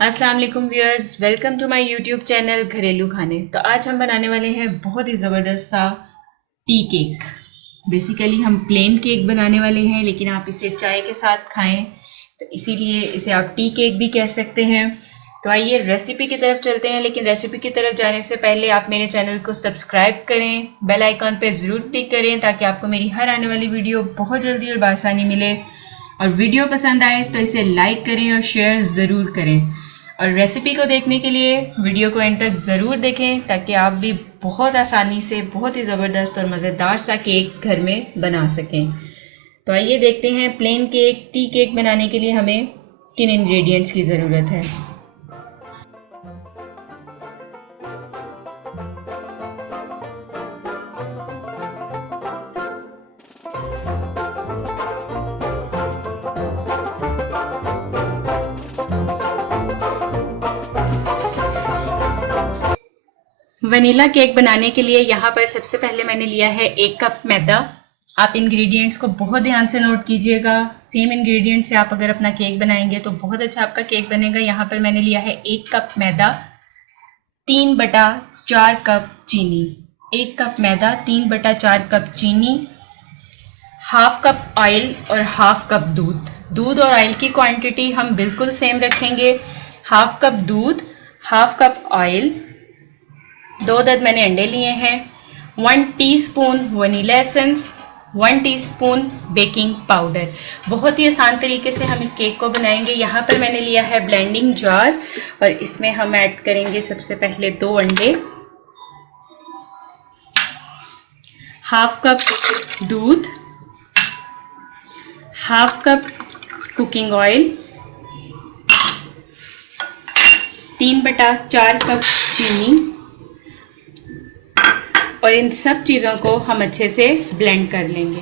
अस्सलाम वालेकुम viewers, welcome to my YouTube channel घरेलू खाने। तो आज हम बनाने वाले हैं बहुत ही ज़बरदस्त सा टी केक। बेसिकली हम प्लेन केक बनाने वाले हैं, लेकिन आप इसे चाय के साथ खाएं तो इसीलिए इसे आप टी केक भी कह सकते हैं। तो आइए रेसिपी की तरफ चलते हैं, लेकिन रेसिपी की तरफ जाने से पहले आप मेरे चैनल को सब्सक्राइब करें, बेल आइकॉन पर ज़रूर क्लिक करें ताकि आपको मेरी हर आने वाली वीडियो बहुत जल्दी और बआसानी मिले। और वीडियो पसंद आए तो इसे लाइक करें और शेयर ज़रूर करें। और रेसिपी को देखने के लिए वीडियो को एंड तक ज़रूर देखें ताकि आप भी बहुत आसानी से बहुत ही ज़बरदस्त और मज़ेदार सा केक घर में बना सकें। तो आइए देखते हैं प्लेन केक, टी केक बनाने के लिए हमें किन इंग्रेडिएंट्स की ज़रूरत है। वनीला केक बनाने के लिए यहाँ पर सबसे पहले मैंने लिया है 1 कप मैदा। आप इंग्रेडिएंट्स को बहुत ध्यान से नोट कीजिएगा। सेम इंग्रेडिएंट्स से आप अगर अपना केक बनाएंगे तो बहुत अच्छा आपका केक बनेगा। यहाँ पर मैंने लिया है 1 कप मैदा, 3/4 कप चीनी। 1 कप मैदा, 3/4 कप चीनी, हाफ कप ऑयल और हाफ कप दूध। दूध और ऑयल की क्वांटिटी हम बिल्कुल सेम रखेंगे। हाफ कप दूध, हाफ कप ऑयल, 2 अदद मैंने अंडे लिए हैं, 1 teaspoon vanilla essence, 1 teaspoon baking powder. बहुत ही आसान तरीके से हम इस केक को बनाएंगे। यहाँ पर मैंने लिया है ब्लेंडिंग जार और इसमें हम ऐड करेंगे सबसे पहले 2 अंडे, हाफ कप दूध, half cup cooking oil, 3/4 cup चीनी और इन सब चीज़ों को हम अच्छे से ब्लेंड कर लेंगे।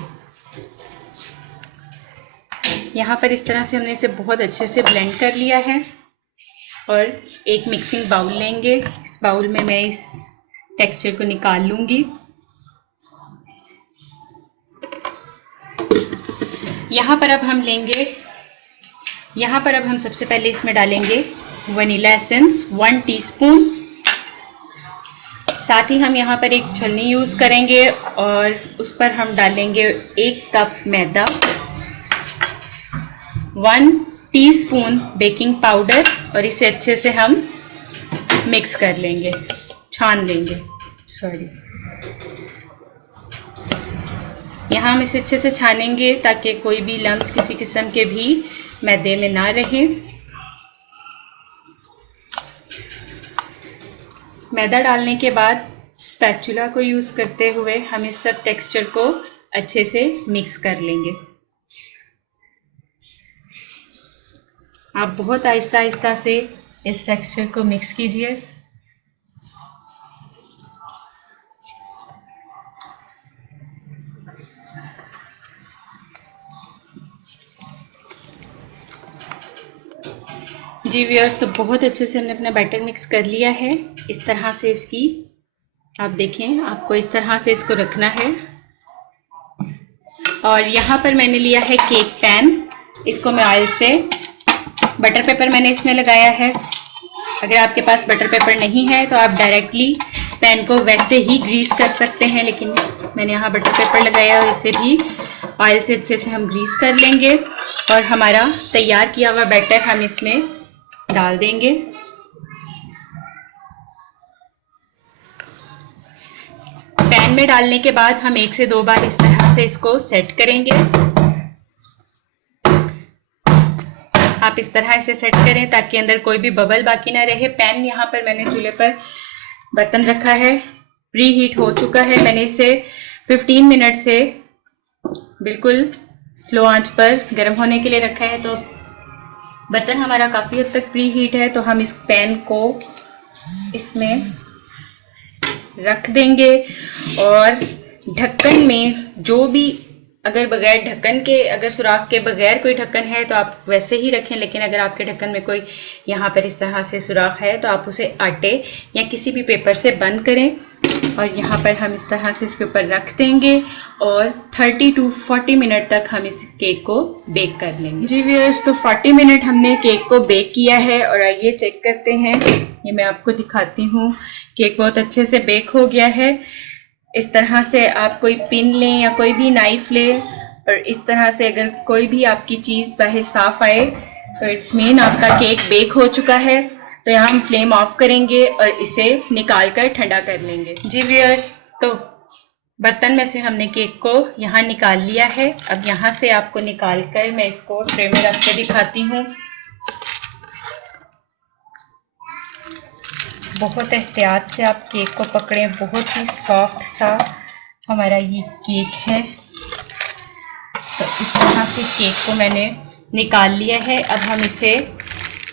यहाँ पर इस तरह से हमने इसे बहुत अच्छे से ब्लेंड कर लिया है और एक मिक्सिंग बाउल लेंगे। इस बाउल में मैं इस टेक्सचर को निकाल लूँगी। यहाँ पर अब हम सबसे पहले इसमें डालेंगे वनीला एसेंस 1 टीस्पून। साथ ही हम यहाँ पर एक छलनी यूज़ करेंगे और उस पर हम डालेंगे 1 कप मैदा, 1 टीस्पून बेकिंग पाउडर और इसे अच्छे से हम मिक्स कर लेंगे, छान लेंगे। यहाँ हम इसे अच्छे से छानेंगे ताकि कोई भी लम्स किसी किस्म के भी मैदे में ना रहे। मैदा डालने के बाद स्पैचुला को यूज़ करते हुए हम इस सब टेक्सचर को अच्छे से मिक्स कर लेंगे। आप बहुत आहिस्ता आहिस्ता से इस टेक्सचर को मिक्स कीजिए। जी व्यूअर्स, तो बहुत अच्छे से हमने अपना बैटर मिक्स कर लिया है। इस तरह से इसकी आप देखें, आपको इस तरह से इसको रखना है। और यहाँ पर मैंने लिया है केक पैन। इसको मैं ऑयल से, बटर पेपर मैंने इसमें लगाया है। अगर आपके पास बटर पेपर नहीं है तो आप डायरेक्टली पैन को वैसे ही ग्रीस कर सकते हैं, लेकिन मैंने यहाँ बटर पेपर लगाया और इसे भी ऑयल से अच्छे से हम ग्रीस कर लेंगे। और हमारा तैयार किया हुआ बैटर हम इसमें डाल देंगे। पैन में डालने के बाद हम 1 से 2 बार इस तरह से इसको सेट करेंगे। आप इस तरह से सेट करें ताकि अंदर कोई भी बबल बाकी ना रहे। पैन यहाँ पर मैंने चूल्हे पर बर्तन रखा है, प्री हीट हो चुका है। मैंने इसे 15 मिनट से बिल्कुल स्लो आंच पर गर्म होने के लिए रखा है। तो बर्तन हमारा काफ़ी हद तक प्री हीट है, तो हम इस पैन को इसमें रख देंगे और ढक्कन में जो भी अगर बगैर ढक्कन के, अगर सुराख के बगैर कोई ढक्कन है तो आप वैसे ही रखें, लेकिन अगर आपके ढक्कन में कोई यहाँ पर इस तरह से सुराख है तो आप उसे आटे या किसी भी पेपर से बंद करें और यहाँ पर हम इस तरह से इसके ऊपर रख देंगे और 30 to 40 मिनट तक हम इस केक को बेक कर लेंगे। जी व्यूअर्स, तो 40 मिनट हमने केक को बेक किया है और आइए चेक करते हैं। ये मैं आपको दिखाती हूँ, केक बहुत अच्छे से बेक हो गया है। इस तरह से आप कोई पिन लें या कोई भी नाइफ लें और इस तरह से अगर कोई भी आपकी चीज़ बाहर साफ आए तो इट्स मीन आपका केक बेक हो चुका है। तो यहाँ हम फ्लेम ऑफ करेंगे और इसे निकाल कर ठंडा कर लेंगे। जी व्यूअर्स, तो बर्तन में से हमने केक को यहाँ निकाल लिया है। अब यहाँ से आपको निकाल कर मैं इसको ट्रे में रख के दिखाती हूँ। बहुत एहतियात से आप केक को पकड़ें, बहुत ही सॉफ्ट सा हमारा ये केक है। तो इस तरह से केक को मैंने निकाल लिया है। अब हम इसे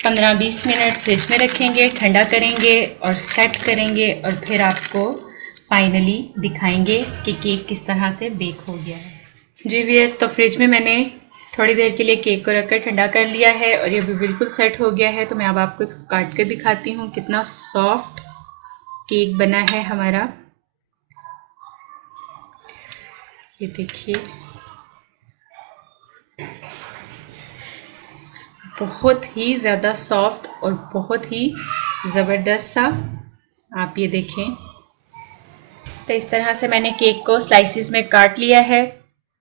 15-20 मिनट फ्रिज में रखेंगे, ठंडा करेंगे और सेट करेंगे और फिर आपको फाइनली दिखाएंगे कि केक किस तरह से बेक हो गया है। जी व्यूअर्स, तो फ्रिज में मैंने थोड़ी देर के लिए केक को रखकर ठंडा कर लिया है और ये भी बिल्कुल सेट हो गया है। तो मैं अब आपको इसको काट कर दिखाती हूँ कितना सॉफ्ट केक बना है हमारा। ये देखिए, बहुत ही ज़्यादा सॉफ्ट और बहुत ही ज़बरदस्त सा, आप ये देखें। तो इस तरह से मैंने केक को स्लाइसिस में काट लिया है।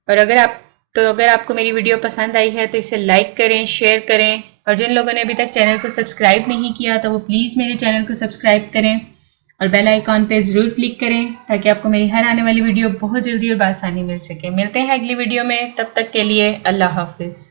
और अगर आपको मेरी वीडियो पसंद आई है तो इसे लाइक करें, शेयर करें और जिन लोगों ने अभी तक चैनल को सब्सक्राइब नहीं किया तो वो प्लीज़ मेरे चैनल को सब्सक्राइब करें और बेल आइकॉन पे ज़रूर क्लिक करें ताकि आपको मेरी हर आने वाली वीडियो बहुत जल्दी और बआसानी मिल सके। मिलते हैं अगली वीडियो में, तब तक के लिए अल्लाह हाफिज़।